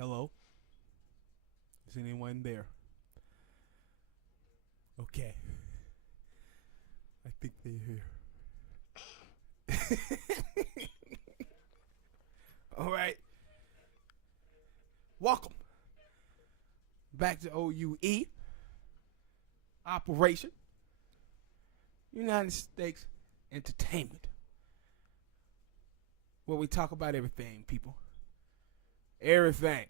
Hello? Is anyone there? Okay. I think they're here. All right. Welcome back to U.E Operation United States Entertainment, where we talk about everything, people. Everything.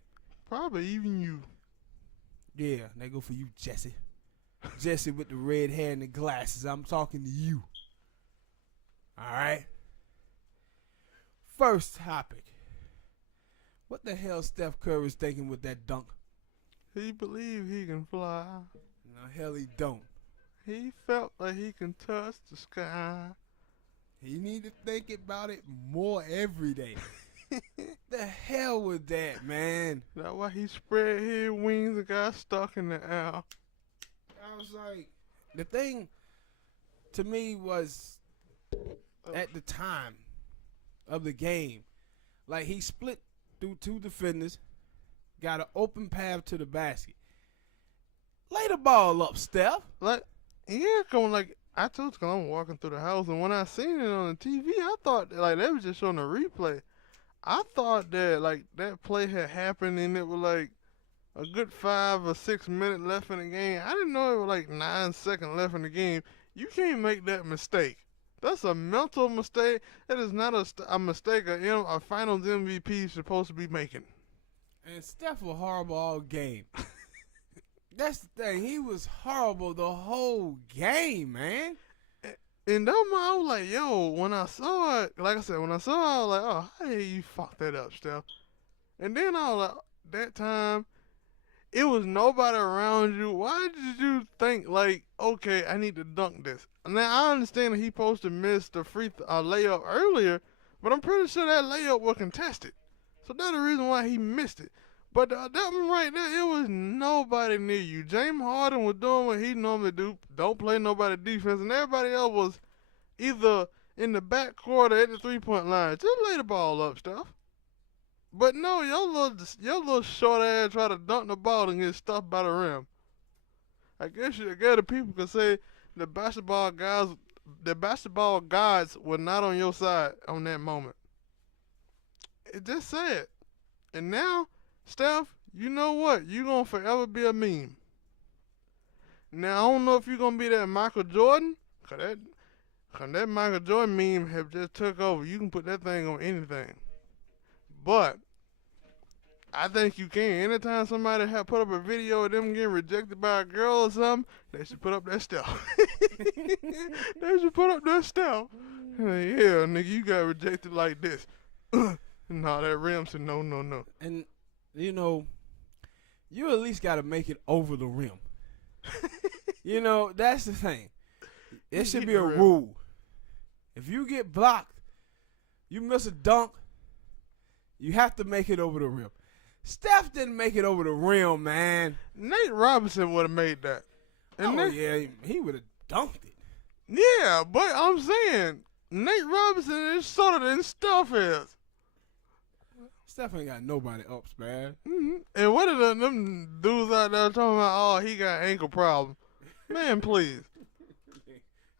Probably even you. Yeah, they go for you, Jesse. Jesse with the red hair and the glasses. I'm talking to you. All right. First topic. What the hell Steph Curry's thinking with that dunk? He believe he can fly. No, hell he don't. He felt like he can touch the sky. He need to think about it more every day. The hell with that, man. That's why he spread his wings and got stuck in the air. I was like, the thing to me was at the time of the game, like he split through two defenders, got an open path to the basket. Lay the ball up, Steph. Like, yeah, going like I told you, I'm walking through the house, and when I seen it on the TV, I thought like they was just showing a replay. I thought that like that play had happened, and it was like a good 5 or 6 minutes left in the game. I didn't know it was like 9 seconds left in the game. You can't make that mistake. That's a mental mistake. That is not a mistake a Finals MVP is supposed to be making. And Steph was horrible all game. That's the thing. He was horrible the whole game, man. And that I was like, yo, when I saw it, like I said, when I saw it, I was like, oh, how did you fuck that up, Steph? And then I was like, that time, it was nobody around you. Why did you think, like, okay, I need to dunk this? Now, I understand that he supposed to miss the layup earlier, but I'm pretty sure that layup was contested. So that's the reason why he missed it. But that one right there, it was nobody near you. James Harden was doing what he normally do. Don't play nobody defense. And everybody else was either in the back court or at the three-point line. Just lay the ball up, Steph. But no, your little short ass try to dunk the ball and get stuffed by the rim. I guess the people could say the basketball gods were not on your side on that moment. It just said. And now, Steph, you know what? You're going to forever be a meme. Now, I don't know if you're going to be that Michael Jordan, because that Michael Jordan meme have just took over. You can put that thing on anything. But I think you can. Anytime somebody have put up a video of them getting rejected by a girl or something, they should put up that stuff. They should put up that stuff. Yeah, nigga, you got rejected like this. No, that rim said no. And, you know, you at least got to make it over the rim. You know, that's the thing. It should be a rule. If you get blocked, you miss a dunk, you have to make it over the rim. Steph didn't make it over the rim, man. Nate Robinson would have made that. And yeah, he would have dunked it. Yeah, but I'm saying, Nate Robinson is sort of than Steph is. Steph ain't got nobody ups, man. Mm-hmm. And what are them dudes out there talking about, oh, he got ankle problem? Man, please.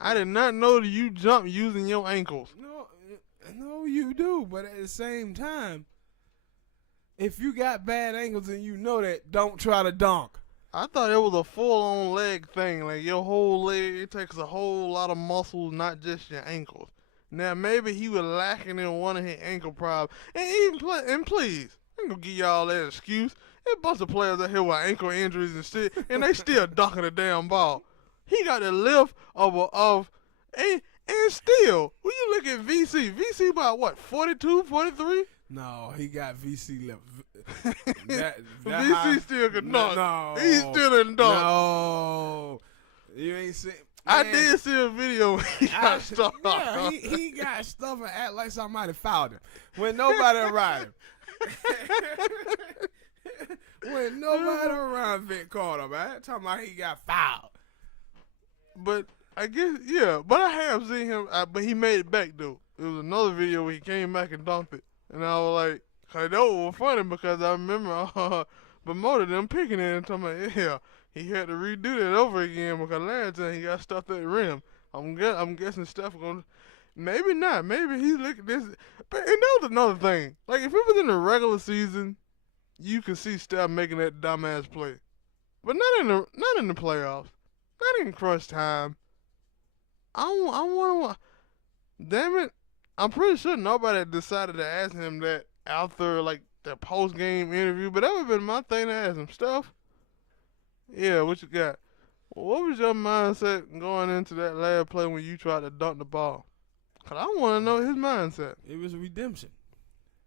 I did not know that you jump using your ankles. No, you do. But at the same time, if you got bad ankles and you know that, don't try to dunk. I thought it was a full-on leg thing. Like, your whole leg, it takes a whole lot of muscles, not just your ankles. Now, maybe he was lacking in one of his ankle problems. And please, I ain't gonna give y'all that excuse. There's a bunch of players out here with ankle injuries and shit, and they still dunking the damn ball. He got the lift and still, when you look at VC about what, 42, 43? No, he got VC lift. VC still can dunk. No. He still in dunk. No. You ain't seen. I did see a video where he got stuff. Yeah, he got stuff and act like somebody fouled him when nobody around him. When nobody around Vic caught him, man. Talking about he got fouled. But I guess, yeah. But I have seen him, but he made it back, though. It was another video where he came back and dunked it. And I was like, Cause that was funny because I remember promoted them picking it and talking about, yeah, he had to redo that over again because last time he got stuffed at the rim. I'm guessing Steph gonna, maybe not, maybe he look at this, but and that was another thing. Like if it was in the regular season, you could see Steph making that dumbass play, but not in the playoffs, not in crunch time. I want to, damn it, I'm pretty sure nobody decided to ask him that after like the post game interview, but that would have been my thing to ask him. Steph, yeah, what you got? What was your mindset going into that last play when you tried to dunk the ball? Cause I want to know his mindset. It was redemption.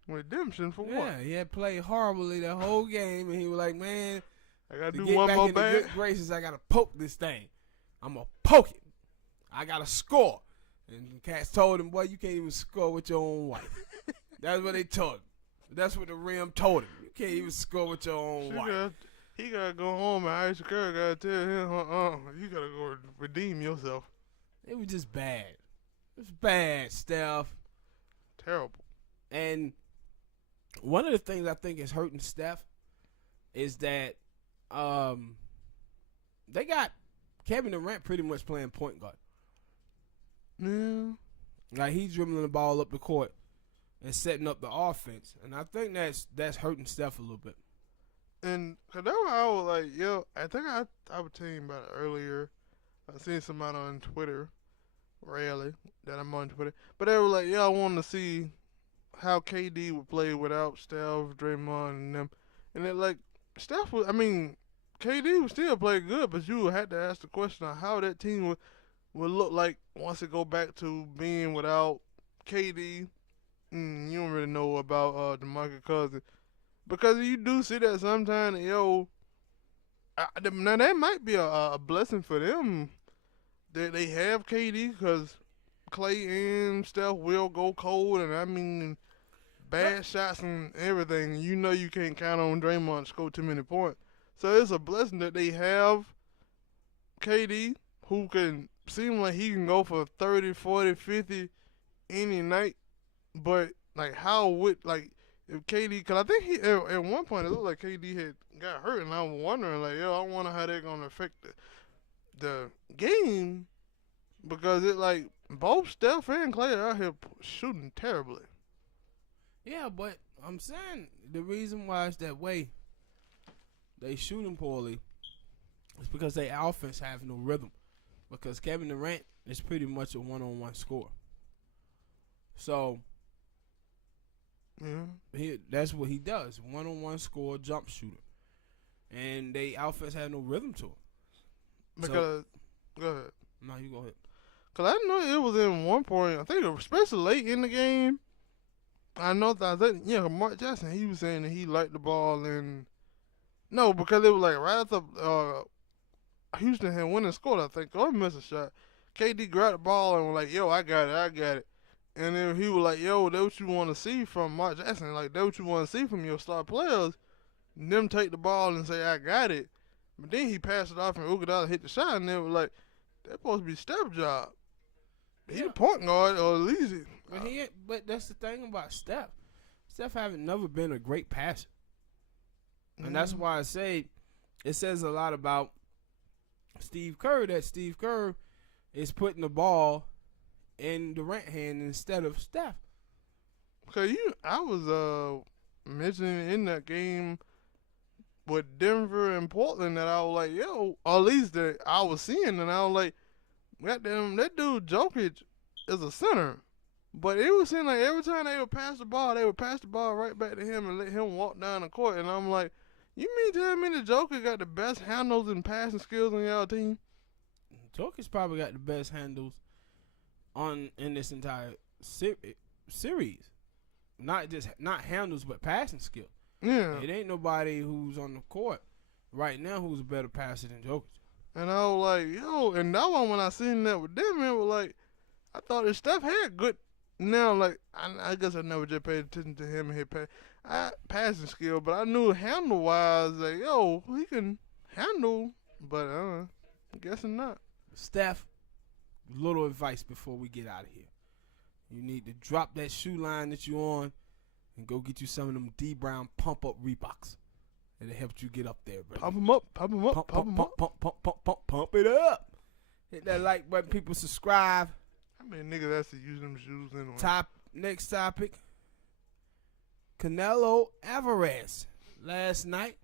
Redemption for what? Yeah, he had played horribly the whole game, and he was like, "Man, I gotta to do get one back more in the bag. good graces, I gotta poke this thing. I'm gonna poke it. I gotta score." And Cats told him, "Boy, you can't even score with your own wife." That's what they told him. That's what the rim told him. You can't even score with your own wife. He gotta go home, and Ice Curry gotta tell him, you gotta go redeem yourself. It was just bad. It was bad, Steph. Terrible. And one of the things I think is hurting Steph is that they got Kevin Durant pretty much playing point guard. Yeah. Like he's dribbling the ball up the court and setting up the offense, and I think that's hurting Steph a little bit. And cause that was I was like, yo, I think I was telling you about it earlier. I seen somebody on Twitter, rarely that I'm on Twitter, but they were like, yeah, I wanted to see how KD would play without Steph, Draymond, and them. And it like Steph was, I mean, KD would still play good, but you had to ask the question of how that team would look like once it go back to being without KD. You don't really know about DeMarcus Cousins. Because you do see that sometimes, yo, now that might be a blessing for them that they have KD because Clay and Steph will go cold, and I mean, bad shots and everything. You know you can't count on Draymond to score too many points. So it's a blessing that they have KD who can seem like he can go for 30, 40, 50 any night, but like how would like if KD, because I think he at one point it looked like KD had got hurt, and I was wondering like, yo, I wonder how they're gonna affect the game because it like both Steph and Clay are out here shooting terribly. Yeah, but I'm saying the reason why it's that way, they shooting poorly, is because they offense have no rhythm. Because Kevin Durant is pretty much a one-on-one scorer. So that's what he does. One-on-one score, jump shooter. And they offense had no rhythm to it. Because go ahead. No, you go ahead. Because I know it was in one point, I think especially late in the game, I think, Mark Jackson, he was saying that he liked the ball and no, because it was like right after Houston had won and scored, I think. Oh, he missed a shot. KD grabbed the ball and was like, yo, I got it. And then he was like, yo, that's what you want to see from Mark Jackson. Like, that's what you want to see from your star players. And them take the ball and say, I got it. But then he passed it off and Iguodala hit the shot, and they were like, that's supposed to be Steph's job. He the point guard, or at least But that's the thing about Steph. Steph haven't never been a great passer. And that's why I say it says a lot about Steve Kerr that Steve Kerr is putting the ball in Durant's hand instead of Steph. Because I was mentioning in that game with Denver and Portland that I was like, yo, or at least that I was seeing, and I was like, goddamn, that dude Jokic is a center. But it was seeming like every time they would pass the ball right back to him and let him walk down the court. And I'm like, you mean tell me the Joker got the best handles and passing skills on y'all team? Joker's probably got the best handles in this entire series. Not handles, but passing skill. Yeah. It ain't nobody who's on the court right now who's a better passer than Jokic. And I was like, yo, and that one when I seen that with them, it was like, I thought his Steph had good. Now, like, I guess I never just paid attention to him and his passing skill, but I knew handle-wise, like, yo, he can handle, but I'm guessing not. Steph, little advice before we get out of here. You need to drop that shoe line that you're on and go get you some of them D Brown pump up Reeboks. And it helped you get up there, bro. Pump them up, pump them up, pump them up. Pump it up. Hit that like button, people subscribe. How many niggas actually use them shoes anyway? Next topic. Canelo Alvarez last night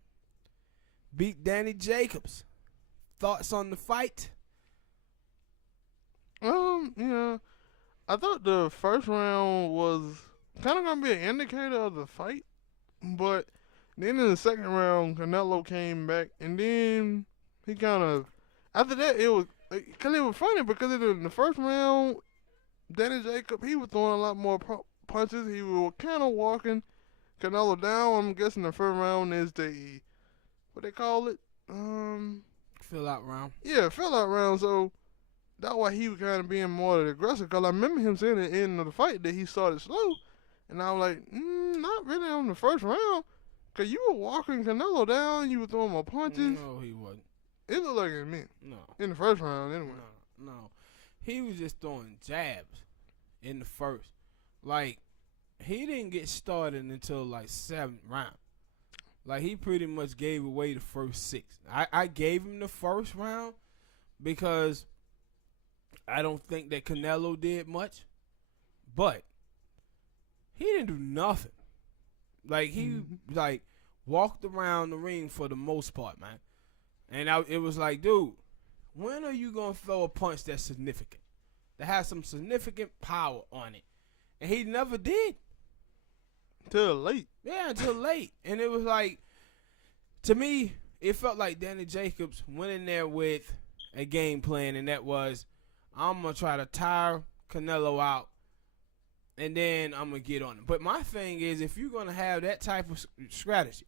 beat Danny Jacobs. Thoughts on the fight? Yeah. I thought the first round was kind of gonna be an indicator of the fight, but then in the second round, Canelo came back, and then he kind of after that it was funny because in the first round, Danny Jacobs he was throwing a lot more punches. He was kind of walking Canelo down. I'm guessing the first round is the what they call it, fill out round. Yeah, fill out round. So that's why he was kind of being more aggressive. Cause I remember him saying at the end of the fight that he started slow, and I was like, not really on the first round. Cause you were walking Canelo down, you were throwing more punches. No, he wasn't. It looked like it meant. No. In the first round, anyway. No. He was just throwing jabs in the first. Like, he didn't get started until like 7th round. Like, he pretty much gave away the first 6. I gave him the first round because I don't think that Canelo did much. But he didn't do nothing. Like, he, walked around the ring for the most part, man. And it was like, dude, when are you going to throw a punch that's significant? That has some significant power on it. And he never did. Until late. Yeah, until late. And it was like, to me, it felt like Danny Jacobs went in there with a game plan, and that was, I'm going to try to tire Canelo out, and then I'm going to get on him. But my thing is, if you're going to have that type of strategy,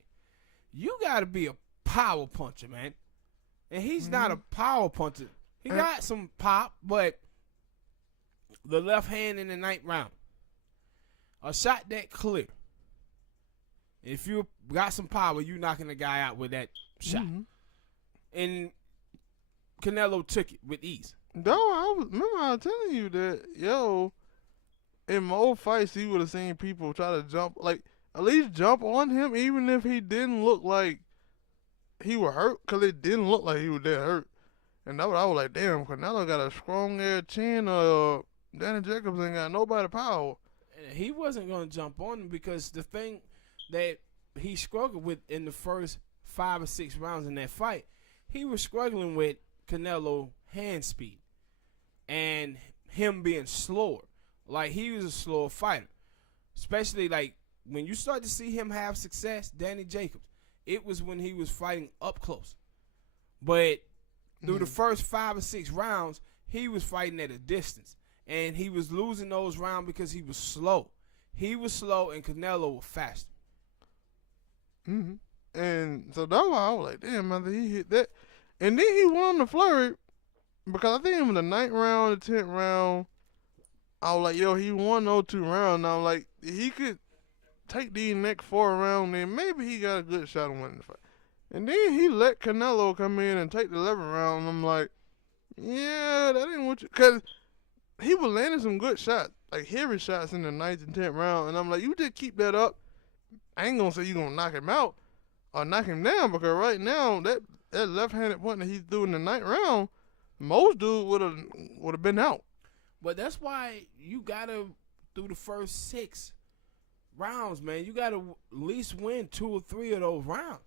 you got to be a power puncher, man. And he's not a power puncher. He got some pop, but the left hand in the 9th round, a shot that clear. If you got some power, you knocking the guy out with that shot. And Canelo took it with ease. Remember I was telling you that, in more fights, he would have seen people try to jump, at least jump on him, even if he didn't look like he was hurt, because it didn't look like he was that hurt. And I was like, damn, Canelo got a strong air chin. Danny Jacobs ain't got nobody power. And he wasn't going to jump on him because the thing that he struggled with in the first 5 or 6 rounds in that fight, he was struggling with Canelo hand speed and him being slower. Like, he was a slower fighter. Especially, when you start to see him have success, Danny Jacobs, it was when he was fighting up close. But through the first 5 or 6 rounds, he was fighting at a distance. And he was losing those rounds because he was slow. He was slow, and Canelo was faster. And so that's why I was like, damn, man, he hit that. And then he went on the flurry because I think in the 9th round, the 10th round, I was like, he won those 2 rounds. Now, he could take the next 4 rounds, and maybe he got a good shot on winning the fight. And then he let Canelo come in and take the 11th round, and I'm like, yeah, that ain't what you... Because he was landing some good shots, heavy shots in the 9th and 10th round, and I'm like, you just keep that up. I ain't going to say you're going to knock him out or knock him down, because right now, that left-handed punch that he threw in the 9th round, most dudes would have been out. But that's why you got to, through the first 6 rounds, man, you got to at least win 2 or 3 of those rounds.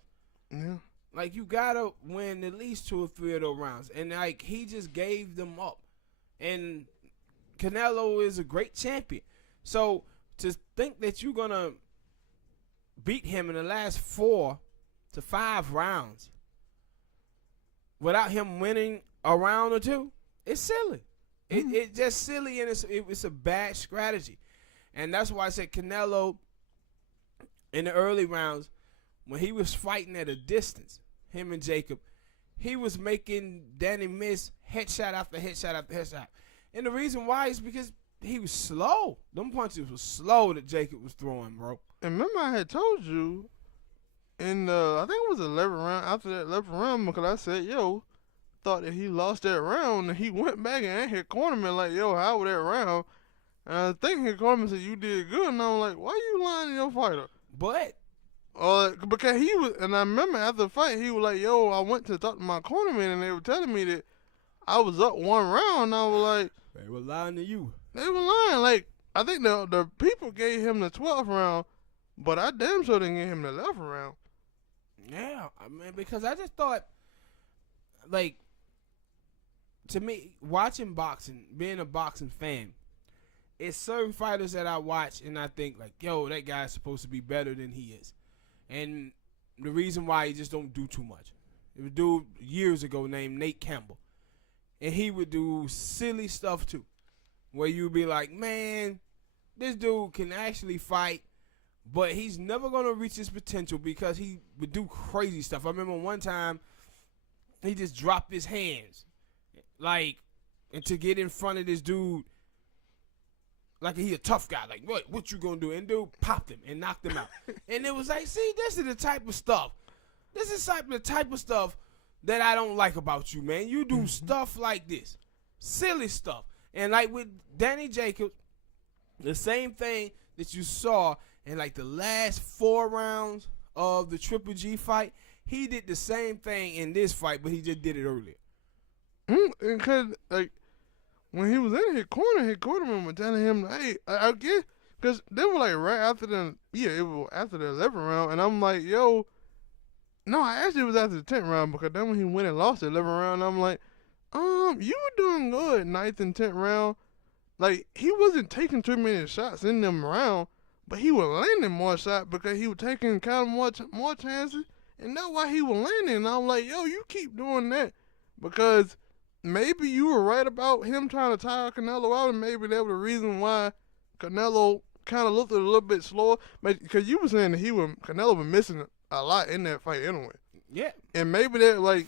Yeah. You got to win at least 2 or 3 of those rounds. And, he just gave them up. And Canelo is a great champion. So, to think that you're going to beat him in the last 4 to 5 rounds without him winning a round or 2, it's silly. It's just silly, and it's a bad strategy. And that's why I said Canelo, in the early rounds, when he was fighting at a distance, him and Jacob, he was making Danny miss headshot after headshot after headshot. And the reason why is because he was slow. Them punches were slow that Jacob was throwing, bro. And remember I had told you in I think it was the 11th round, after that 11th round, because I said, thought that he lost that round, and he went back and hit cornerman like, how was that round? And I think he called me and said, you did good. And I'm like, why you lying to your fighter? But Because he was, and I remember after the fight, he was like, yo, I went to talk to my cornerman and they were telling me that I was up one round. And I was like, they were lying to you. they were lying. Like, I think the people gave him the 12th round, but I damn sure didn't give him the 11th round. Yeah, I mean, because I just thought, like, to me, watching boxing, being a boxing fan, it's certain fighters that I watch and I think, like, yo, that guy's supposed to be better than he is. And the reason why he just don't do too much. There was a dude years ago named Nate Campbell. And he would do silly stuff too. Where you'd be like, man, this dude can actually fight, but he's never going to reach his potential because he would do crazy stuff. I remember one time he just dropped his hands, like, and to get in front of this dude, like he a tough guy. Like, what you going to do? And dude popped him and knocked him out. And it was like, see, this is the type of stuff. This is the type of stuff that I don't like about you, man. You do stuff like this. Silly stuff. And like with Danny Jacobs, the same thing that you saw in like the last 4 rounds of the Triple G fight, he did the same thing in this fight, but he just did it earlier. Because, like, when he was in his cornerman was telling him, hey, I guess, because they were like right after it was after the 11th round, and I'm like, yo, no, I actually was after the 10th round, because then when he went and lost the 11th round, I'm like, you were doing good 9th and 10th round. Like, he wasn't taking too many shots in them round, but he was landing more shots because he was taking kind of more chances, and that's why he was landing. And I'm like, yo, you keep doing that because maybe you were right about him trying to tire Canelo out, and maybe that was the reason why Canelo kind of looked a little bit slower. Because you were saying that Canelo was missing a lot in that fight anyway. Yeah. And maybe that, like,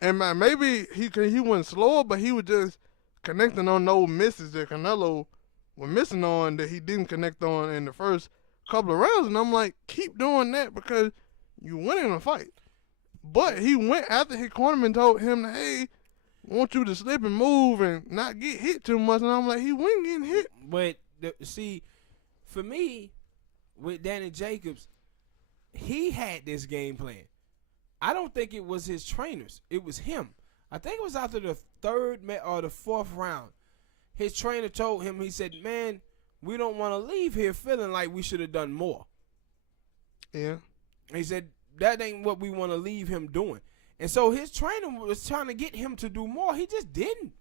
and maybe he went slower, but he was just connecting on those misses that Canelo was missing on that he didn't connect on in the first couple of rounds. And I'm like, keep doing that because you winning a fight. But he went after his cornerman told him, hey, I want you to slip and move and not get hit too much. And I'm like, he wasn't getting hit. But, see, for me, with Danny Jacobs, he had this game plan. I don't think it was his trainers. It was him. I think it was after the 3rd or the 4th round. His trainer told him, he said, man, we don't want to leave here feeling like we should have done more. Yeah. He said, that ain't what we want to leave him doing. And so his trainer was trying to get him to do more. He just didn't.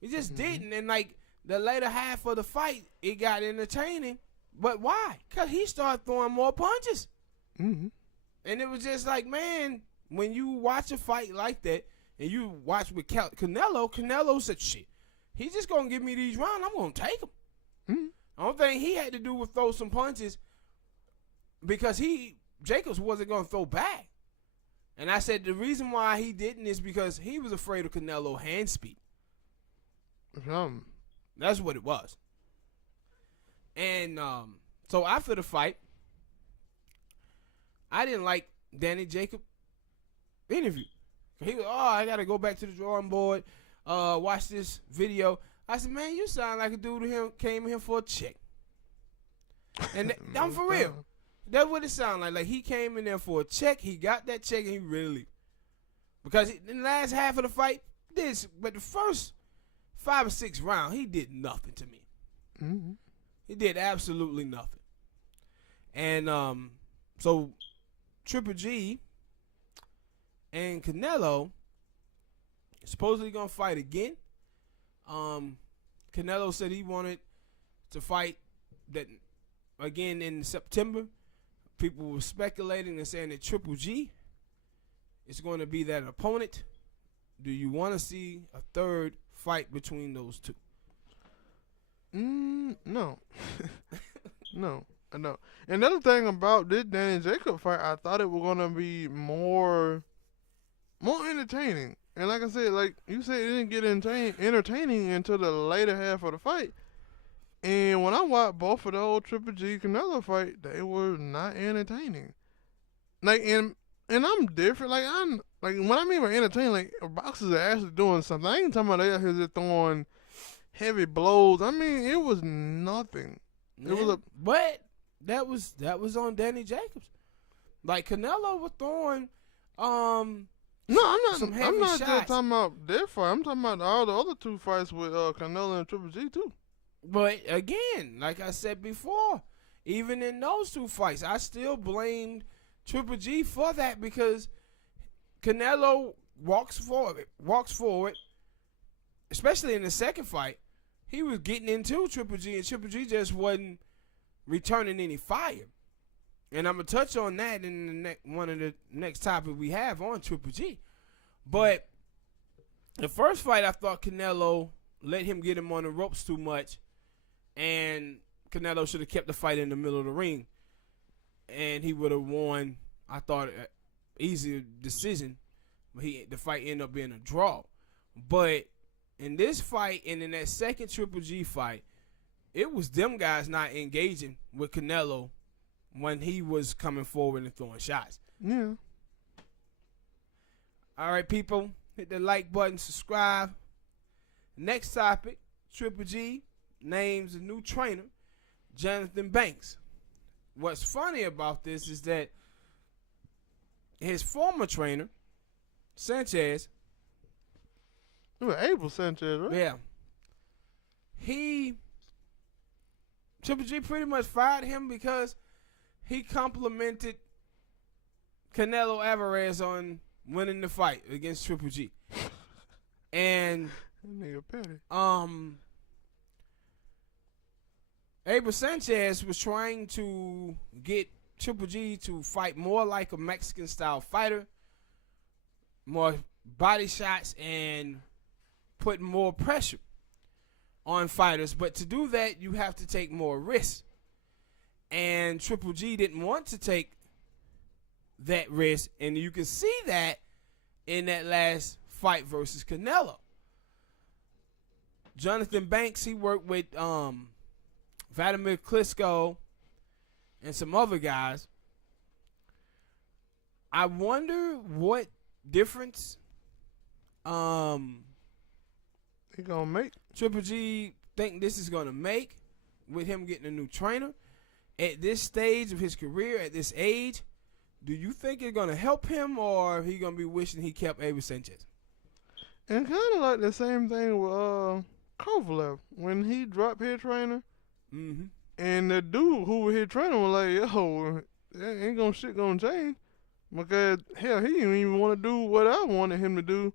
He just didn't. And like the later half of the fight, it got entertaining. But why? Because he started throwing more punches. Mm-hmm. And it was just like, man, when you watch a fight like that, and you watch with Canelo said, shit, he's just going to give me these rounds. I'm going to take them. Mm-hmm. The only thing he had to do was throw some punches because Jacobs wasn't going to throw back. And I said the reason why he didn't is because he was afraid of Canelo hand speed. That's what it was. And so after the fight, I didn't like Danny Jacobs' interview. He was, I got to go back to the drawing board, watch this video. I said, man, you sound like a dude who came here for a check. And I'm for real. That's what it sounded like. Like, he came in there for a check. He got that check, and he really leave. Because in the last half of the fight, but the first 5 or 6 rounds, he did nothing to me. Mm-hmm. He did absolutely nothing. And so Triple G and Canelo supposedly going to fight again. Canelo said he wanted to fight that again in September. People were speculating and saying that Triple G is going to be that opponent. Do you want to see a third fight between those two? No. No, I know. Another thing about this Danny Jacob fight, I thought it was gonna be more entertaining. And like I said, like you said, it didn't get entertaining until the later half of the fight. And when I watched both of those Triple G Canelo fight, they were not entertaining. Like and I'm different. Like when I mean by entertaining, like boxers are actually doing something. I ain't talking about they out here just throwing heavy blows. I mean, it was nothing. It was but that was on Danny Jacobs. Like Canelo was throwing no, I'm not. some heavy I'm not shots. just talking about their fight. I'm talking about all the other two fights with Canelo and Triple G too. But again, like I said before, even in those two fights, I still blamed Triple G for that because Canelo walks forward, especially in the second fight. He was getting into Triple G, and Triple G just wasn't returning any fire. And I'm gonna touch on that in the one of the next topic we have on Triple G. But the first fight, I thought Canelo let him get him on the ropes too much, and Canelo should have kept the fight in the middle of the ring, and he would have won. I thought an easier decision, but the fight ended up being a draw. But in this fight and in that second Triple G fight, it was them guys not engaging with Canelo when he was coming forward and throwing shots. Yeah. All right, people, hit the like button, subscribe. Next topic, Triple G names a new trainer, Jonathan Banks. What's funny about this is that his former trainer, Sanchez. It was Abel Sanchez, right? Yeah. Triple G pretty much fired him because he complimented Canelo Alvarez on winning the fight against Triple G. And that nigga petty. Abel Sanchez was trying to get Triple G to fight more like a Mexican style fighter, more body shots, and put more pressure on fighters. But to do that, you have to take more risks. And Triple G didn't want to take that risk, and you can see that in that last fight versus Canelo. Jonathan Banks, he worked with Vladimir Klitschko and some other guys. I wonder what difference He gonna make. Triple G think this is gonna make with him getting a new trainer at this stage of his career, at this age. Do you think it's gonna help him, or he gonna be wishing he kept Abel Sanchez? And kind of like the same thing with Kovalev when he dropped his trainer. Mm-hmm. And the dude who was his trainer was like, yo, that ain't gonna change. Because, hell, he didn't even want to do what I wanted him to do.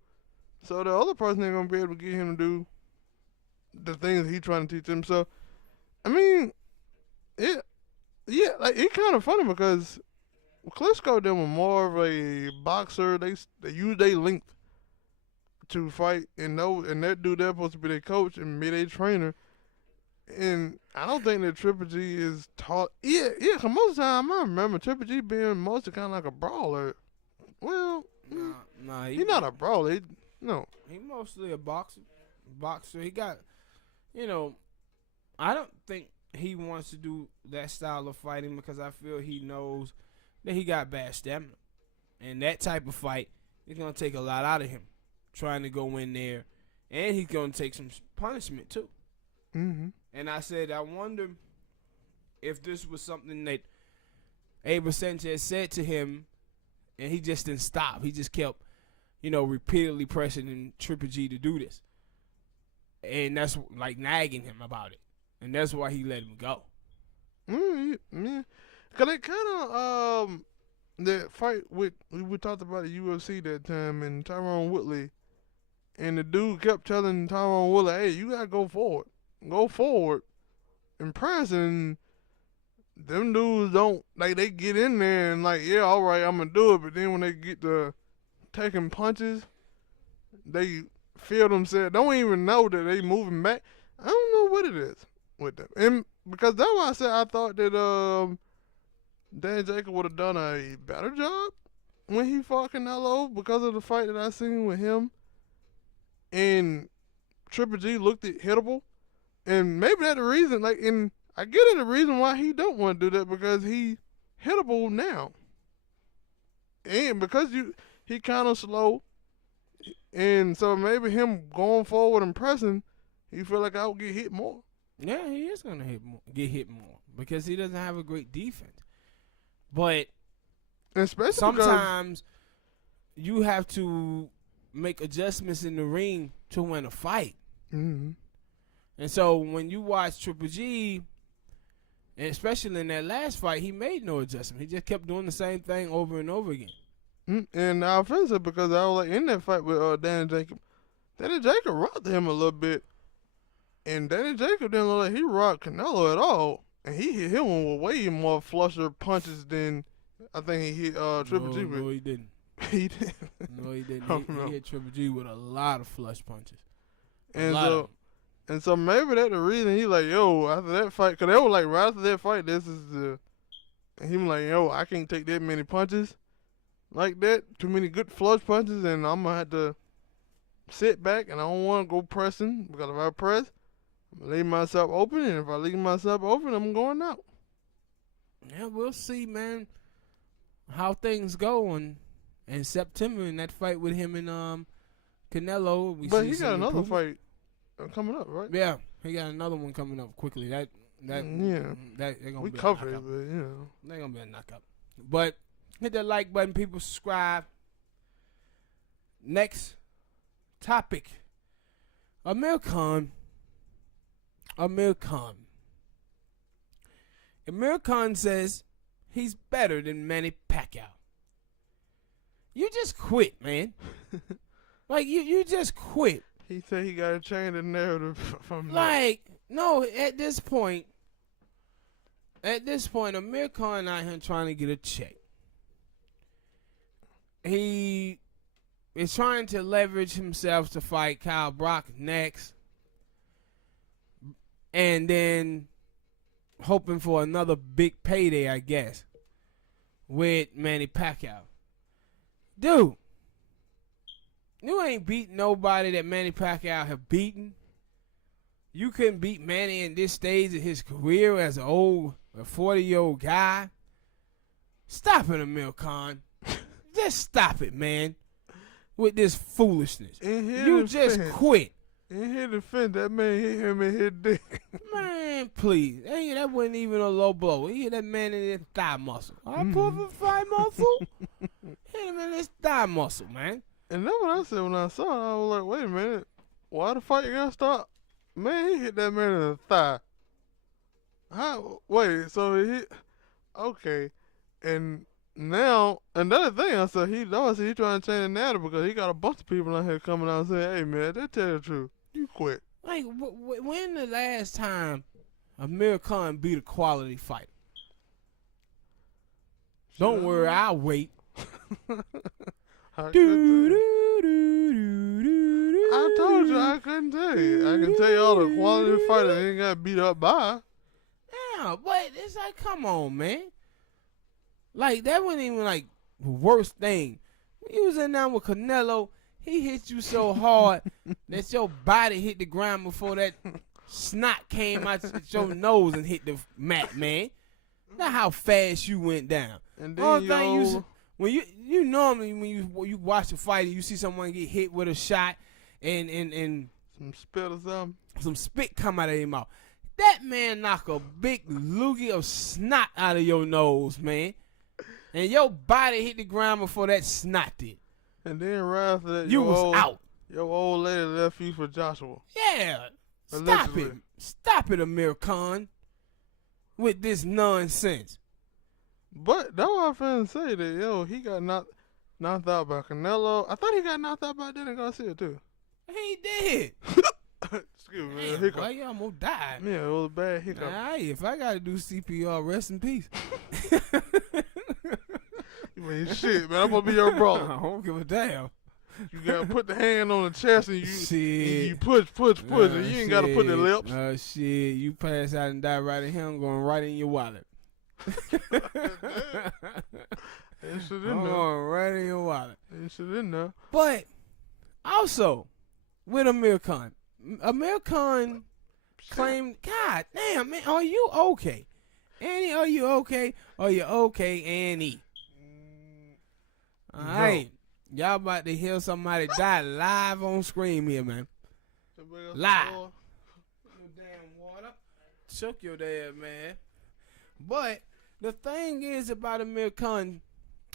So the other person ain't gonna be able to get him to do the things he trying to teach him. So, I mean, it's kind of funny because Klitschko, them were more of a boxer. They use their length to fight, and that dude they're supposed to be their coach and be their trainer. And I don't think that Triple G is taught. Yeah. Cause most of the time I remember Triple G being mostly kind of like a brawler. Well, nah, he's not a brawler. No, he mostly a boxer. He got, I don't think he wants to do that style of fighting because I feel he knows that he got bad stamina, and that type of fight is gonna take a lot out of him. Trying to go in there, and he's gonna take some punishment too. Mm-hmm. And I said, I wonder if this was something that Abel Sanchez said to him, and he just didn't stop. He just kept, repeatedly pressing Triple G to do this. And that's like nagging him about it. And that's why he let him go. Yeah. Because they kind of, the fight we talked about at UFC that time and Tyrone Woodley, and the dude kept telling Tyrone Woodley, hey, you got to go forward. Go forward and press, and them dudes don't, like, they get in there and like, yeah, all right, I'm going to do it, but then when they get to taking punches, they feel themselves, don't even know that they moving back. I don't know what it is with them. And because that's why I said I thought that Dan Jacob would have done a better job when he fought Canelo because of the fight that I seen with him. And Triple G looked at hittable. And maybe that's the reason, and I get it, the reason why he don't want to do that, because he hittable now. And because he kind of slow, and so maybe him going forward and pressing he feel like I would get hit more. Yeah, he is gonna get hit more because he doesn't have a great defense. But Especially sometimes you have to make adjustments in the ring to win a fight. Mm-hmm. And so when you watch Triple G, and especially in that last fight, he made no adjustment. He just kept doing the same thing over and over again. And offensive because I was like in that fight with Danny Jacob. Danny Jacob rocked him a little bit. And Danny Jacob didn't look like he rocked Canelo at all. And he hit him with way more flusher punches than I think he hit Triple G with. No, he didn't. He didn't. No, he didn't. He hit Triple G with a lot of flush punches. And so maybe that's the reason he like, yo, after that fight, because they were like, right after that fight, this is the, and he was like, yo, I can't take that many punches like that, too many good flush punches, and I'm going to have to sit back, and I don't want to go pressing, because if I press, I'm going to leave myself open, and if I leave myself open, I'm going out. Yeah, we'll see, man, how things go in September in that fight with him and Canelo. But he got another fight coming up, right? Yeah, he got another one coming up quickly. That they're gonna we be covered it, but you know, they're gonna be a knockout. But hit that like button, people. Subscribe. Next topic: Amir Khan. Amir Khan says he's better than Manny Pacquiao. You just quit, man. Like you just quit. He said he got to change the narrative from like that. No, at this point, Amir Khan out here trying to get a check. He is trying to leverage himself to fight Kyle Brock next, and then hoping for another big payday, I guess, with Manny Pacquiao. Dude, you ain't beat nobody that Manny Pacquiao have beaten. You couldn't beat Manny in this stage of his career as a 40-year-old guy. Stop it, Amir Khan. Just stop it, man. With this foolishness. You just quit. In his defense, that man hit him in his dick. Man, please. Hey, that wasn't even a low blow. He hit that man in his thigh muscle. I put the thigh muscle? Hit him in his thigh muscle, man. And that's what I said when I saw it. I was like, wait a minute. Why the fight you gotta stop? Man, he hit that man in the thigh. Wait, so he hit. Okay. And now, another thing I said, he trying to change the narrative because he got a bunch of people out here coming out and saying, hey, man, they tell the truth. You quit. Like, when the last time Amir Khan beat a quality fighter? Don't worry, I'll wait. I told you I couldn't tell you. I can tell you all the quality fighters they ain't got beat up by. Yeah, but it's like, come on, man. Like, that wasn't even like the worst thing. When you was in there with Canelo, he hit you so hard that your body hit the ground before that snot came out your nose and hit the mat, man. Not how fast you went down. And then when you normally when you watch a fight and you see someone get hit with a shot and some spit or something, some spit come out of your mouth. That man knock a big loogie of snot out of your nose, man. And your body hit the ground before that snot did. And then right after that, you was out. Your old lady left you for Joshua. Yeah. Allegedly. Stop it, Amir Khan. With this nonsense. But that's what I'm finna say that, he got knocked out by Canelo. I thought he got knocked out by Danny Garcia, too. He did. Excuse me. Damn, hiccup. boy, you almost died. Yeah, it was a bad hiccup. Nah, if I got to do CPR, rest in peace. You mean shit, man. I'm going to be your brother. I don't give a damn. You got to put the hand on the chest and you push, and you ain't got to put the lips. Shit. You pass out and die right in here. I'm going right in your wallet. That shit in there. Going right in your wallet. That shit in there. But also, with Amir Khan claimed, God damn, man, are you okay? Annie, are you okay? Are you okay, Annie? All right. Y'all about to hear somebody die live on screen here, man. Live. shook your dad, man. But the thing is about Amir Khan,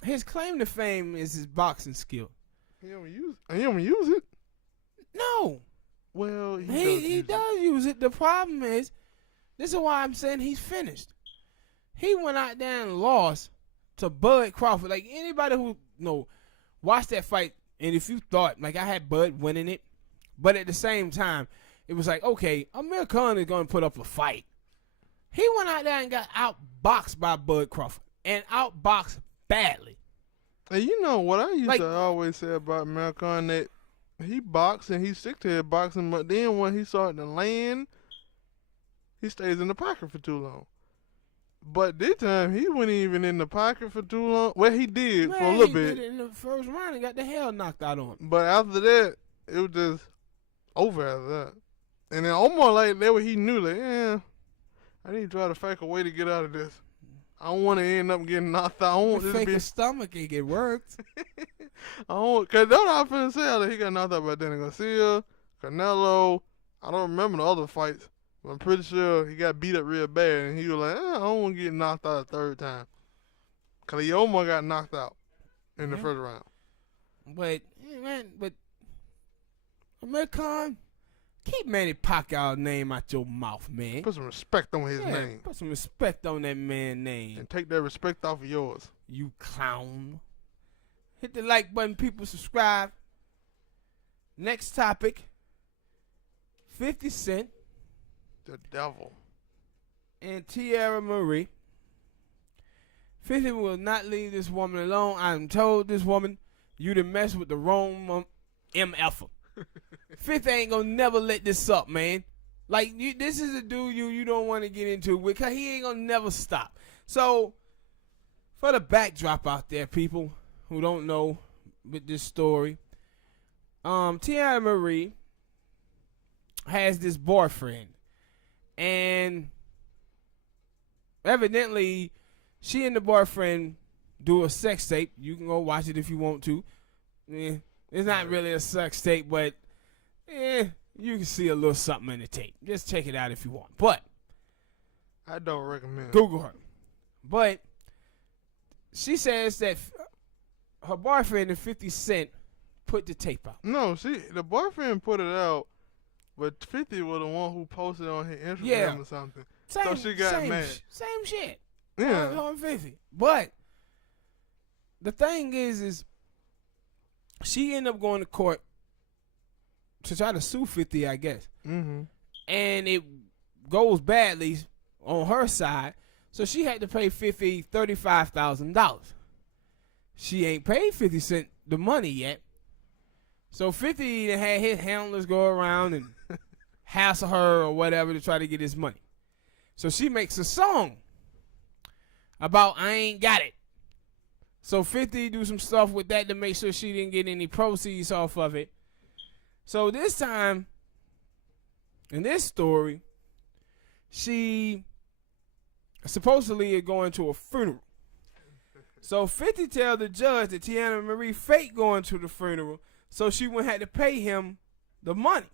his claim to fame is his boxing skill. He don't use it. No, Well, he does use it. The problem is, this is why I'm saying he's finished. He went out there and lost to Bud Crawford. Like anybody who watched that fight, and if you thought like I had Bud winning it, but at the same time, it was like, okay, Amir Khan is going to put up a fight. He went out there and got outboxed by Bud Crawford, and outboxed badly. And you know what I used to always say about Amir Khan, that he boxed and he stick to his boxing, but then when he started to land, he stays in the pocket for too long. But this time, he wasn't even in the pocket for too long. Well, he did for a little bit. He did it in the first round and got the hell knocked out on him. But after that, it was just over after that. And then almost like that way he knew, like, yeah, I need to try to fake a way to get out of this. I don't want to end up getting knocked out. I don't want this to be a stomach ache. It worked. I don't, cause that's what I was finna say. Like, he got knocked out by Danny Garcia, Canelo. I don't remember the other fights. But I'm pretty sure he got beat up real bad, and he was like, I don't want to get knocked out a third time. Cause he almost got knocked out in the first round. But Amir Khan, keep Manny Pacquiao's name out your mouth, man. Put some respect on his name. Put some respect on that man's name. And take that respect off of yours. You clown. Hit the like button, people. Subscribe. Next topic. 50 Cent. The devil. And Tierra Marie. 50 will not leave this woman alone. I'm told this woman, you done mess with the wrong MF. 50 ain't gonna never let this up, man. Like, this is a dude you don't want to get into because he ain't gonna never stop. So, for the backdrop out there, people who don't know with this story, Tierra Marie has this boyfriend, and evidently she and the boyfriend do a sex tape. You can go watch it if you want to. It's not really a sex tape, but you can see a little something in the tape. Just check it out if you want. But I don't recommend. Google her. But she says that her boyfriend and 50 Cent put the tape out. No, the boyfriend put it out, but 50 was the one who posted on his Instagram or something. So she got mad. Same shit. Yeah. On 50. But the thing is she ended up going to court to try to sue 50, I guess. Mm-hmm. And it goes badly on her side, so she had to pay 50 $35,000. She ain't paid 50 Cent the money yet. So 50 had his handlers go around and hassle her or whatever to try to get his money. So she makes a song about I ain't got it. So 50 do some stuff with that to make sure she didn't get any proceeds off of it. So this time, in this story, she supposedly is going to a funeral. So 50 tell the judge that Tiana Marie fake going to the funeral, so she wouldn't have to pay him the money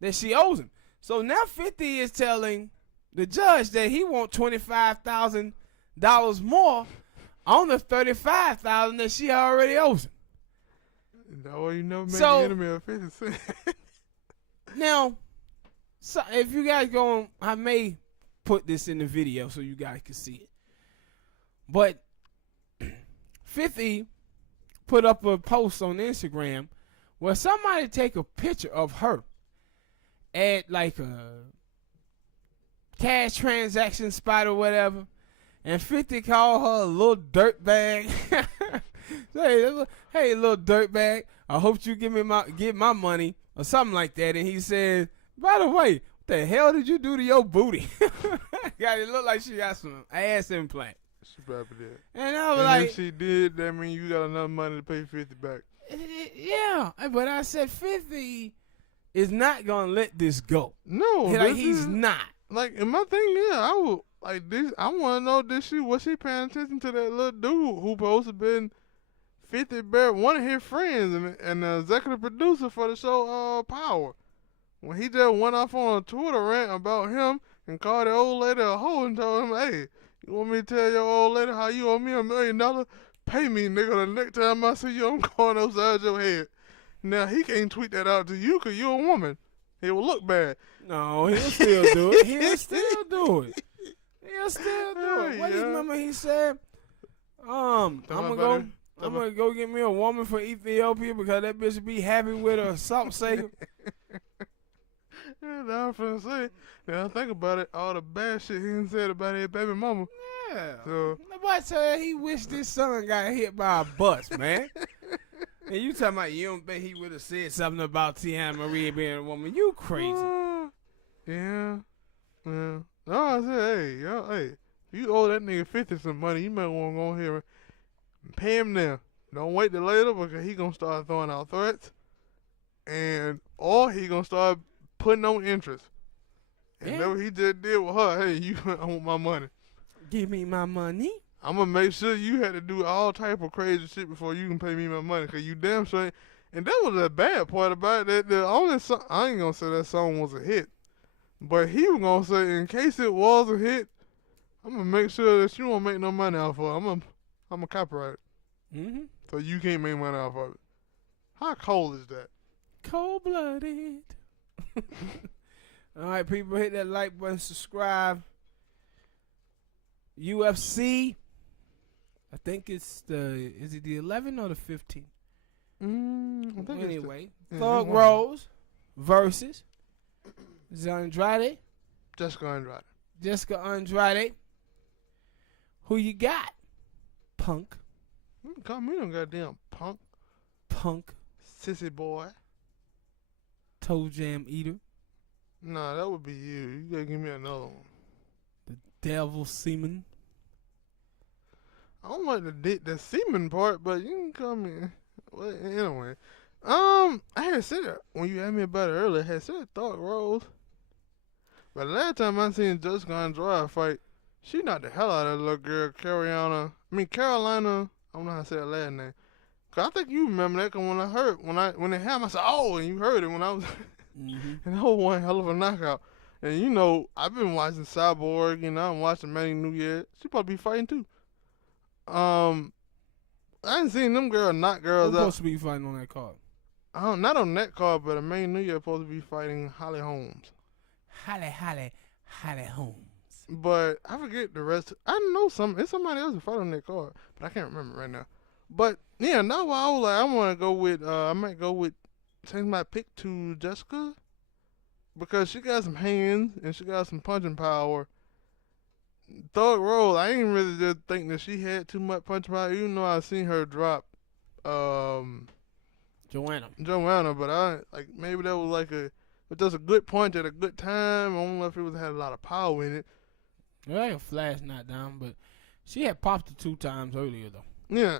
that she owes him. So now 50 is telling the judge that he want $25,000 more on the $35,000 that she already owes him. No, you never made the enemy of 50 Cent. Now, so if you guys go on, I may put this in the video so you guys can see it. But 50 put up a post on Instagram where somebody take a picture of her at like a cash transaction spot or whatever, and 50 called her a little dirt bag. Hey, little dirt bag, I hope you get my money or something like that. And he said, by the way, what the hell did you do to your booty? God, it looked like she got some ass implant. She probably did. And I was like, if she did, that means you got enough money to pay 50 back. Yeah, but I said 50 is not gonna let this go. No, like he's not. Like, and my thing is, I would like this. I want to know, was she paying attention to that little dude who supposed to been 50 Bear, one of his friends and the executive producer for the show Power, when he just went off on a Twitter rant about him and called the old lady a hoe and told him, hey, you want me to tell your old lady how you owe me $1 million? Pay me, nigga. The next time I see you, I'm going upside your head. Now, he can't tweet that out to you because you're a woman. It will look bad. No, he'll still do it. He'll still do it. He'll still do it. What do you remember he said? I'm gonna go get me a woman from Ethiopia because that bitch be happy with her something saying. Yeah, I'm finna say. Now think about it, all the bad shit he said about his baby mama. Yeah. So Nobody said he wished his son got hit by a bus, man. And you talking about you don't think he would have said something about Tiana Marie being a woman? You crazy? Yeah. No, I said, hey, yo, hey, if you owe that nigga 50 some money, you might want to go here and pay him now. Don't wait till later because he gonna start throwing out threats, or he gonna start putting on interest. And that's what he just did with her. Hey, I want my money. Give me my money. I'm gonna make sure you had to do all type of crazy shit before you can pay me my money, cause you damn sure ain't. And that was the bad part about it. The only song, I ain't gonna say that song was a hit, but he was gonna say in case it was a hit, I'm gonna make sure that you won't make no money off of it. I'm gonna copyright it, so you can't make money off of it. How cold is that? Cold-blooded. All right, people, hit that like button, subscribe. UFC. I think it's is it the 11th or the 15th? Anyway, Thug Rose versus Andrade. Jessica Andrade. Who you got? Punk. Call me no goddamn punk. Punk. Sissy boy. Toe jam eater. Nah, that would be you. You gotta give me another one. The devil semen. I don't like the semen part, but you can call me. Well, anyway, I had said it when you asked me about it earlier. I had said Thug Rose, but the last time I seen Jessica Andrade fight, she knocked the hell out of that little girl, Carolina. I don't know how to say her last name. Cause I think you remember that. Cause when it happened, I said, "Oh," and you heard it when I was, and that was one hell of a knockout. And you know, I've been watching Cyborg, I'm watching Manny New Year. She probably be fighting too. I ain't seen them girls knock girls Who's out. supposed to be fighting on that card? Not on that card, but Manny New Year supposed to be fighting Holly Holmes. Holly Holmes. But I forget the rest. I know it's somebody else to fight on that card, but I can't remember right now. But yeah, now I was like, I want to go with. I might go with change my pick to Jessica because she got some hands and she got some punching power. Thug Rose, I ain't really just think that she had too much punching power, even though I seen her drop Joanna, but I like maybe that was like just a good punch at a good time. I don't know if it had a lot of power in it. Like a flash knockdown, but she had popped it 2 times earlier though. Yeah,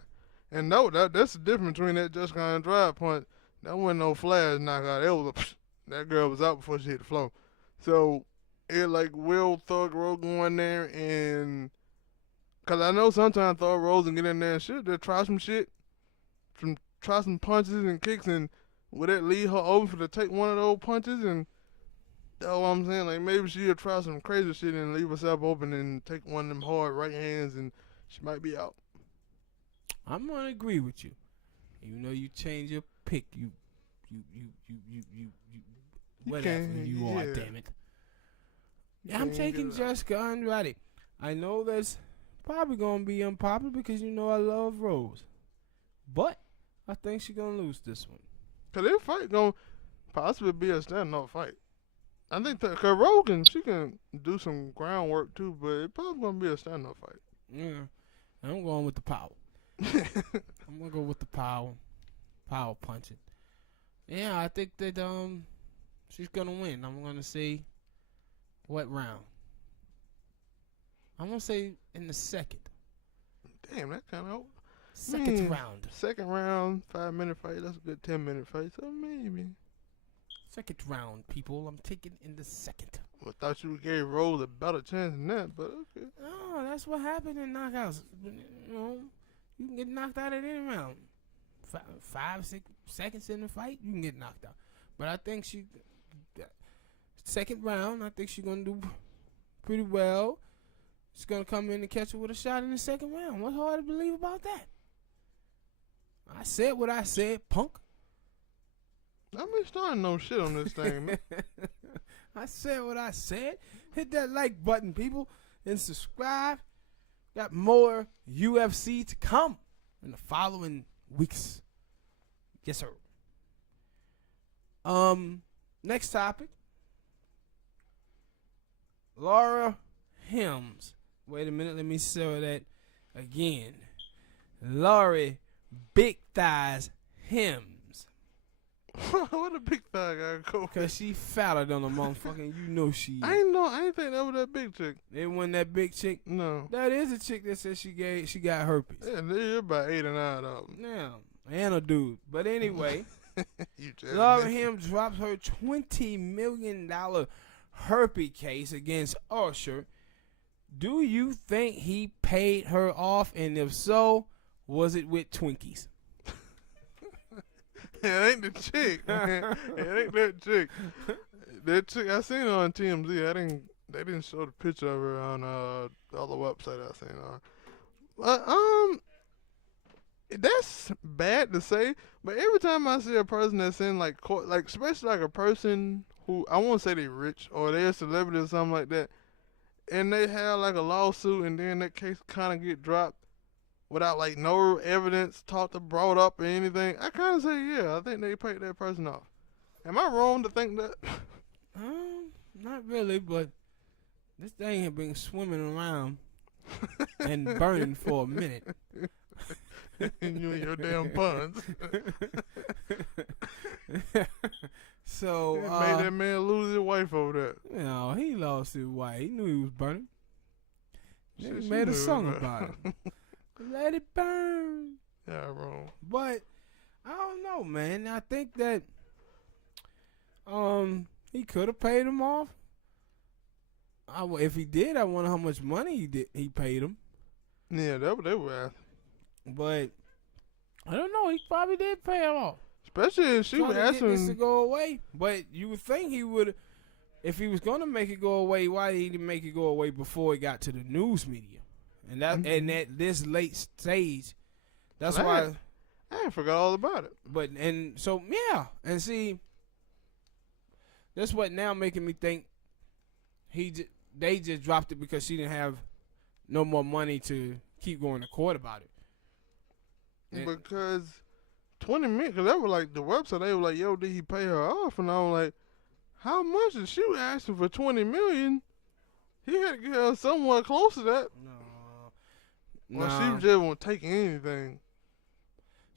and that's the difference between that Jessica Andrade punch. That wasn't no flash knockout. That girl was out before she hit the floor. So it like will Thug Rose go in there and cause I know sometimes Thug Rose can get in there and shit. They'll try some shit, try some punches and kicks, and would that lead her over to take one of those punches and. That's what I'm saying. Like, maybe she'll try some crazy shit and leave herself open and take one of them hard right hands and she might be out. I'm going to agree with you. Even though you change your pick, you whatever you are, damn it. Yeah, I'm taking Jessica Andrade. I know that's probably going to be unpopular because you know I love Rose. But I think she's going to lose this one. Because this fight going to possibly be a standoff fight. I think that cause Rogan, she can do some groundwork too, but it's probably gonna be a stand-up fight. Yeah, I'm going with the power. I'm gonna go with the power punching. Yeah, I think that she's gonna win. I'm gonna say what round? I'm gonna say in the second. Damn, that kind of second round. Second round, 5-minute fight. That's a good 10-minute fight. So maybe. Second round, people. I'm taking in the second. I thought you gave Rose a better chance than that, but okay. No, that's what happened in knockouts. You know, you can get knocked out at any round. 5-6 seconds in the fight, you can get knocked out. But I think second round, I think she's gonna do pretty well is going to come in and catch her with a shot in the second round. What's hard to believe about that? I said what I said, punk. I been starting no shit on this thing, man. I said what I said. Hit that like button, people, and subscribe. Got more UFC to come in the following weeks. Yes, sir. Next topic. Laura Hims. Wait a minute, let me say that again. Laurie Big Thighs Hims. What a big thigh got go? Cause she fatter than a motherfucking. You know she is. I ain't think that was that big chick. It wasn't that big chick. No. That is a chick that said she got herpes. Yeah, they're about 8 or 9 of them. Now, and a dude. But anyway, You just Laura missed it. Hims drops her $20 million herpes case against Usher. Do you think he paid her off? And if so, was it with Twinkies? It ain't the chick, man. It ain't that chick. That chick, I seen her on TMZ. They didn't show the picture of her on the other website I seen her on. But that's bad to say. But every time I see a person that's in like court, like especially like a person who I won't say they rich or they're a celebrity or something like that, and they have like a lawsuit and then that case kind of get dropped without like no evidence brought up or anything, I kind of say, yeah, I think they paid that person off. Am I wrong to think that? Not really, but this thing had been swimming around and burning for a minute. And you and your damn puns. So It made that man lose his wife over that. No, he lost his wife. He knew he was burning. Shit, He she made a knew, song man. about it. Let it burn. Yeah, wrong. But I don't know, man. I think that he could have paid him off. If he did, I wonder how much money he paid him. Yeah, that what they were asking. But I don't know. He probably did pay him off. Especially if she was Trying to get this to asking. go away. But you would think he would, if he was going to make it go away, why did he make it go away before it got to the news media? And that and at this late stage, that's why. I forgot all about it. But and so yeah, and see, that's what now making me think they just dropped it because she didn't have no more money to keep going to court about it. And Because 20 minutes, because that was like the website, they were like, yo, did he pay her off? And I was like, how much? And she was asking for 20 million. He had to get her somewhat close to that. no, Or she just won't take anything.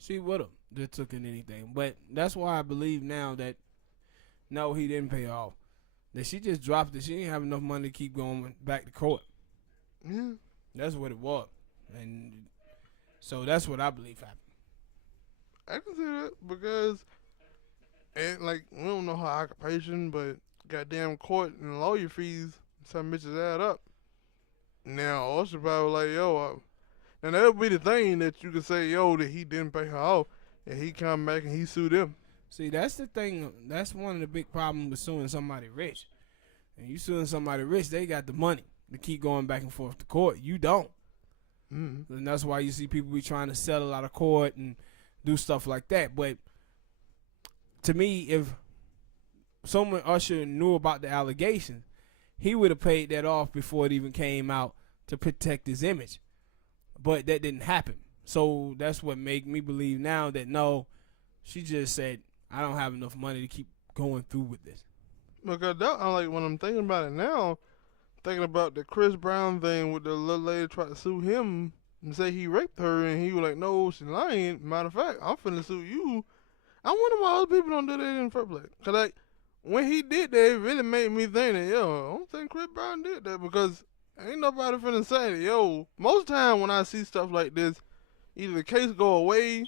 she would have just took in anything. But that's why I believe now that no, he didn't pay off. That she just dropped it. She didn't have enough money to keep going back to court. Yeah. That's what it was. And so that's what I believe happened. I can see that because, and like, we don't know her occupation, but goddamn court and lawyer fees, some bitches add up. Now, also probably like, yo, and that would be the thing that you could say, yo, that he didn't pay her off, and he come back and he sued him. See, that's the thing. That's one of the big problems with suing somebody rich. And you suing somebody rich, they got the money to keep going back and forth to court. You don't. Mm-hmm. And that's why you see people be trying to settle out of court and do stuff like that. But to me, if someone Usher knew about the allegation, he would have paid that off before it even came out to protect his image. But that didn't happen. So that's what made me believe now that no, she just said, I don't have enough money to keep going through with this. Because that, I like when I'm thinking about it now, thinking about the Chris Brown thing with the little lady tried to sue him and say he raped her, and he was like, no, she's lying. Matter of fact, I'm finna sue you. I wonder why other people don't do that in the first place. Because like, when he did that, it really made me think that, yo, I don't think Chris Brown did that, because ain't nobody finna say that, yo. Most of the time when I see stuff like this, either the case go away,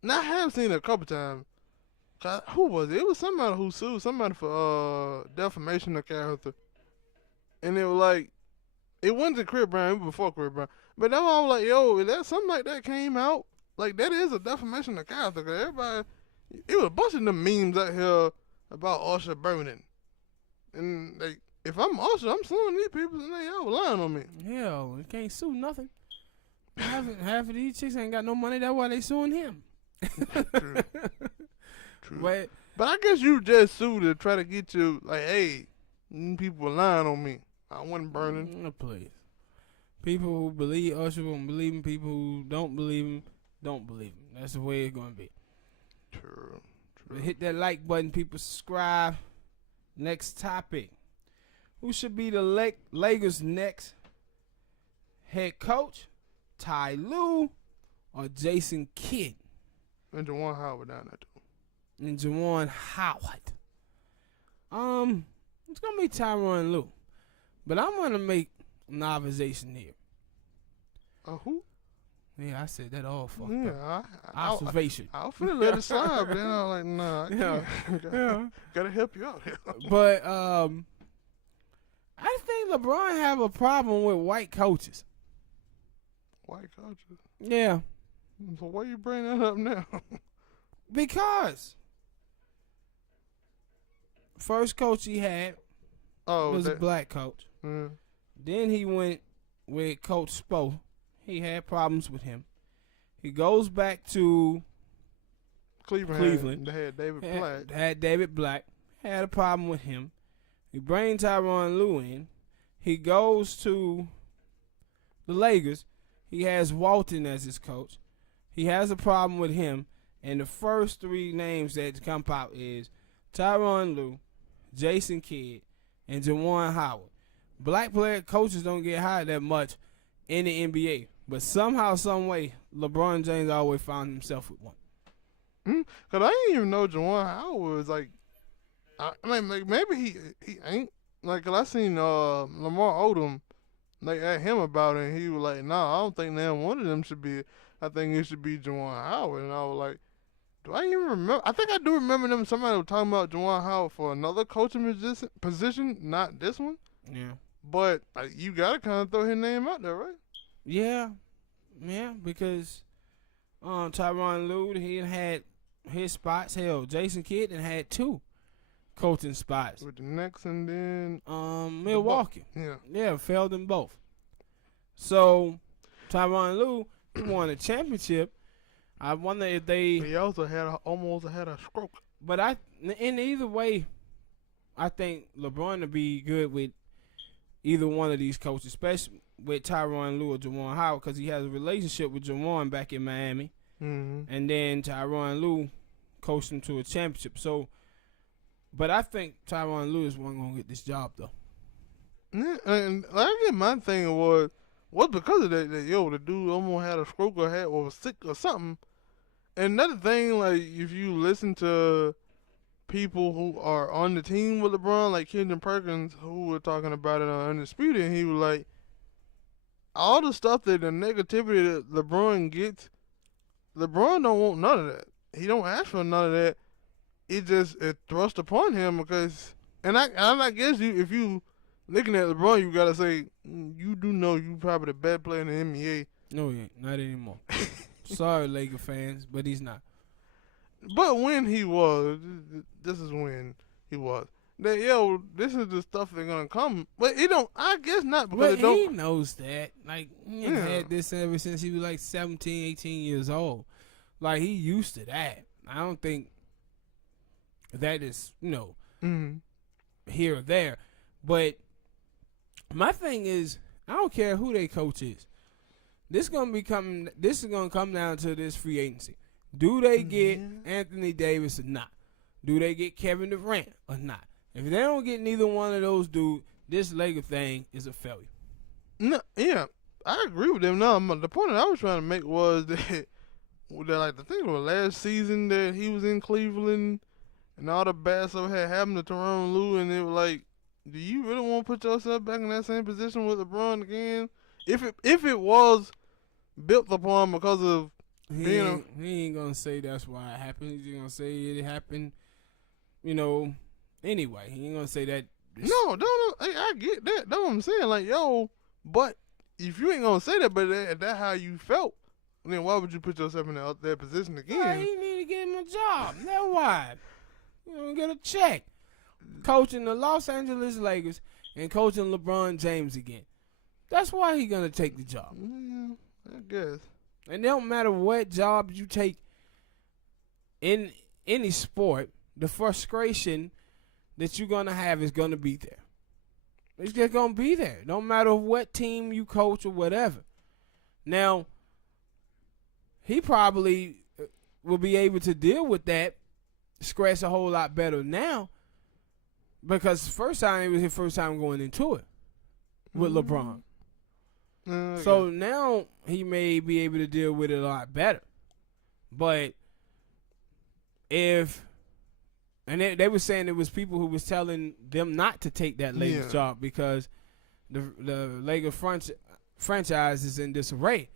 and I have seen it a couple times. Who was it? It was somebody who sued somebody for defamation of character. And it was like, it wasn't Chris Brown, it was before Chris Brown. But that was like, yo, if that something like that came out, like that is a defamation of character. Cause everybody, it was a bunch of them memes out here about Usher burning. And like, if I'm Usher, I'm suing these people and they all lying on me. Hell, you can't sue nothing. Half of these chicks ain't got no money. That's why they suing him. True. But I guess you just sue to try to get you, like, hey, people are lying on me. I wasn't burning. Please. People who believe Usher won't believe him. People who don't believe him, don't believe him. That's the way it's going to be. True. But hit that like button, people. Subscribe. Next topic. Who should be the Lakers' next head coach? Ty Lue or Jason Kidd? And Juwan Howard down there, too. And Juwan Howard. It's going to be Tyronn Lue. But I'm going to make an observation here. Who? Yeah, I said that all fucked up. Observation. I was finna let it slide, but then I was like, nah, gotta help you out here. But I think LeBron have a problem with white coaches. White coaches? Yeah. So why you bring that up now? Because first coach he had was a black coach. Then he went with Coach Spo. He had problems with him. He goes back to Cleveland. They had David Black. Had David Black. Had a problem with him. He brings Tyronn Lue in. He goes to the Lakers. He has Walton as his coach. He has a problem with him. And the first three names that come out is Tyronn Lue, Jason Kidd, and Juwan Howard. Black player coaches don't get hired that much in the NBA. But somehow, some way, LeBron James always found himself with one. Because I didn't even know Juwan Howard was like, I mean, like maybe he ain't. Like, cause I seen Lamar Odom, like, at him about it, and he was like, nah, I don't think that one of them should be. I think it should be Juwan Howard. And I was like, do I even remember? I think I do remember them. Somebody was talking about Juwan Howard for another coaching position, not this one. Yeah. But you gotta kind of throw his name out there, right? Yeah, because Tyronn Lue, he had his spots. Hell, Jason Kidd had 2 coaching spots. With the Knicks and then Milwaukee. Yeah, failed in both. So Tyronn Lue won a championship. I wonder if they. He also almost had a stroke. But in either way, I think LeBron would be good with either one of these coaches, especially with Tyronn Lue or Juwan Howard, because he has a relationship with Juwan back in Miami. Mm-hmm. And then Tyronn Lue coached him to a championship. So, but I think Tyronn Lue is one going to get this job, though. Yeah, and I get my thing was because of that, the dude almost had a stroke or was sick or something. And another thing, like, if you listen to people who are on the team with LeBron, like Kendrick Perkins, who were talking about it on Undisputed, and he was like, all the stuff the negativity that LeBron gets, LeBron don't want none of that. He don't ask for none of that. It thrust upon him because, and I guess if you looking at LeBron, you gotta say you do know you probably the best player in the NBA. No, he ain't. Not anymore. Sorry, Laker fans, but he's not. But when he was, this is when he was. That this is the stuff that's gonna come. But it don't. I guess not because but he knows that. Like he had this ever since he was like 17, 18 years old. Like he used to that. I don't think that is here or there. But my thing is, I don't care who their coach is. This is gonna come down to this free agency. Do they get Anthony Davis or not? Do they get Kevin Durant or not? If they don't get neither one of those dudes, this Laker thing is a failure. No, yeah, I agree with them. No, the point that I was trying to make was that like the thing was last season that he was in Cleveland and all the bad stuff had happened to Tyronn Lue, and it was like, do you really want to put yourself back in that same position with LeBron again? If it was built upon because of he ain't gonna say that's why it happened. He's gonna say it happened, anyway. He ain't gonna say that. No. I get that. That's what I'm saying. Like, but if you ain't gonna say that, but that's how you felt, then why would you put yourself in that position again? Right, he need to get him a job. That's why. You don't get a check. Coaching the Los Angeles Lakers and coaching LeBron James again. That's why he's gonna take the job. Yeah, I guess. And it don't matter what job you take in any sport, the frustration that you're gonna have is gonna be there. It's just gonna be there. No matter what team you coach or whatever. Now, he probably will be able to deal with that scratch a whole lot better now, because first time it was his first time going into it with LeBron. So now he may be able to deal with it a lot better. But if, and they were saying it was people who was telling them not to take that Lakers job because the Lakers franchise is in disarray.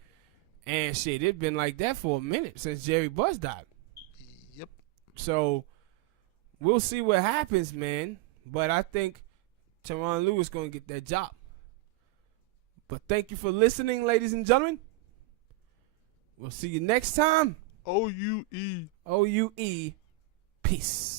And shit, it's been like that for a minute since Jerry Buss died. Yep. So we'll see what happens, man. But I think Tyronn Lue is going to get that job. But thank you for listening, ladies and gentlemen. We'll see you next time. O-U-E. O-U-E. Peace.